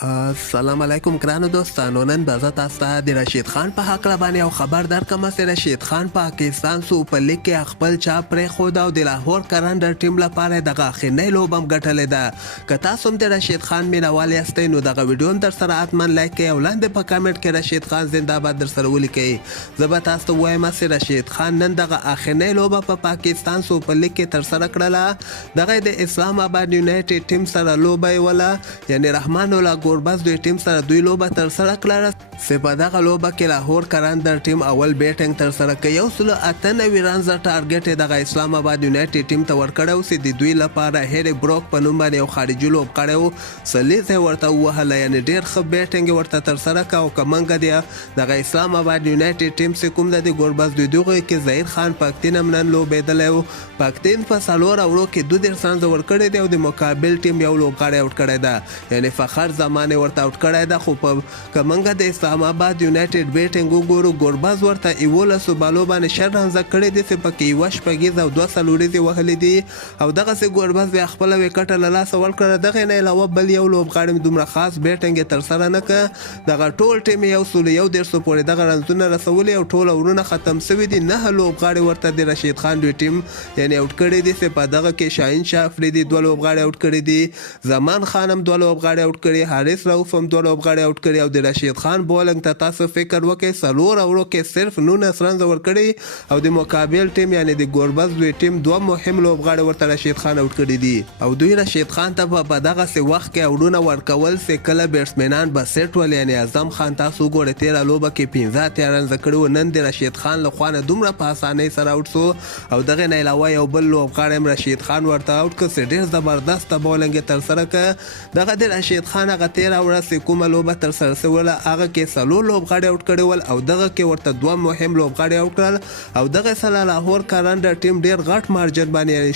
سلام علیکم ګرانو دوستانو. نن به زه تاسو ته د رشید خان په هکله باندې یو خبر درکړم چې رشید خان پاکستان سوپر لیګ کې خپل چا پرېښود او د لاهور کرنډر ټیم لپاره دغه اخرنۍ لوبه هم ګټلې ده. که تاسو هم د رشید خان مینوال یاستئ نو دغه ویډیو هم درسره حتما لایک کړئ او لاندې په کامنټ کې رشید خان زنده‌باد درسره ولیکئ. زه به تاسو ته ووایم چې رشید خان نن دغه اخرنۍ لوبه په پاکستان سوپر لیګ کې ترسره کړله. دغه د اسلام آباد یونایټډ ټیم سره لوبه یې وله، یعنې رحمان الله ګوربز دوی ټیم سره دوی لوبه ترسره کړله چې په دغه لوبه کې لاهور کرنډر ټیم اول بیټینګ ترسره کړ. 198 رنزه ټارګټ یې دغه اسلام آباد یونایټډ ټیم ته ورکړی و چې د دوی لپاره هیري بروک په نوم باندې یو خارجي لوبغاړی و. سلیز یې ورته ووهله، یعنې ډېر ښه بیټینګ یې ورته ترسره کړه. او که موږ د دغه اسلام آباد یونایټډ ټیم چې کوم د ګوربز دوی دغه کې ظهیر خان پاکتین هم نن لوبېدلی و. پاکتین په 4 اوورو کې 2 رنزه ورکړی دی او د مقابل ټیم یو لوبغاړی آوټ کړی ده، یعنې فخر زمان یې ورته آوټ کړی ده. خو که موږ د اسلام آباد یونایټډ بیټینګ وګورو، ګوربز ورته 11 بالو باندې 6 رنزه کړي دي چې پکې 1 شپږیزه او 2 څلوریزې وهلې دي. او دغسې ګوربز بیا خپله ویکټه له لاسه ورکړه. دغې نه علاوه بل یو لوبغاړی دومره خاص بیټینګ یې ترسره نه کړه. دغه ټول ټیم یې 131 پورې دغه رنزونه رسولي او ټول اورونه ختم سوي دي. 9 لوبغاړي ورته د رشید خان دوی ټیم یعنې آوټ کړي دي چې په دغه کې شاهین شاه افریدي 2 لوبغاړي آوټ کړي دي، زمان خان هم 2 لوبغاړي آوټ کړي، حارث رؤف هم 2 لوبغاړي آوټ کړي. او د رشید خان بولنګ ته تاسو فکر وکړئ، 4 اوورو کې صرف 19 رنزه ورکړي او د مقابل ټیم یعنې د ګوربز دوی ټیم 2 مهم لوبغاړي ورته رشید خان آوټ کړي دي. او دوی رشید خان ته په دغسې وخت کې اورونه ورکول چې کله بیټسمنان به سیټ ول، یعنې اعظم خان تاسو وګورئ تېره لوبه کې 15 رنزه کړي وو. نن د رشید خان له خوا نه دومره په اسانۍ سره آوټ سو. او دغې نه علاوه یو بل لوبغاړی هم رشید خان ورته آوټ کړ چې ډېر زبردسته بولنګ یې ترسره کړه. دغه د رشید خان هغه تېره ورځ چې کومه لوبه ترسره سوله هغه کې 4 لوبغاړي آوټ کړي ول او دغه کې ورته 2 مهم لوبغاړي آوټ کړل. او دغه سره لاهور کرنډر ټیم ډېر غټ مارجن باندې یعنې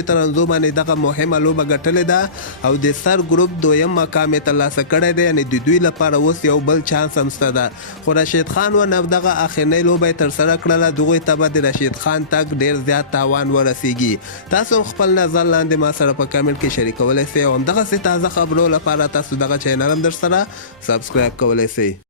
6 رنزو باندې دغه مهمه لوبه ګټلې ده او د سر ګروپ 2یم مقام یې ترلاسه کړی دی، یعنې د دوی لپاره اوس یو بل چانس هم شته ده. خو رشید خان ونه دغه اخرنۍ لوبه یې ترسره کړله، دغوی ته به د رشید خان تګ ډېر زیات تاوان ورسیږي. تاسو هم خپل نظر لاندې ما سره په کمنټ کې شریکولی سئ او همدغسې تازه خبرو لپاره تاسو دغه چینل هم درسره سبسکرایب کولی سئ.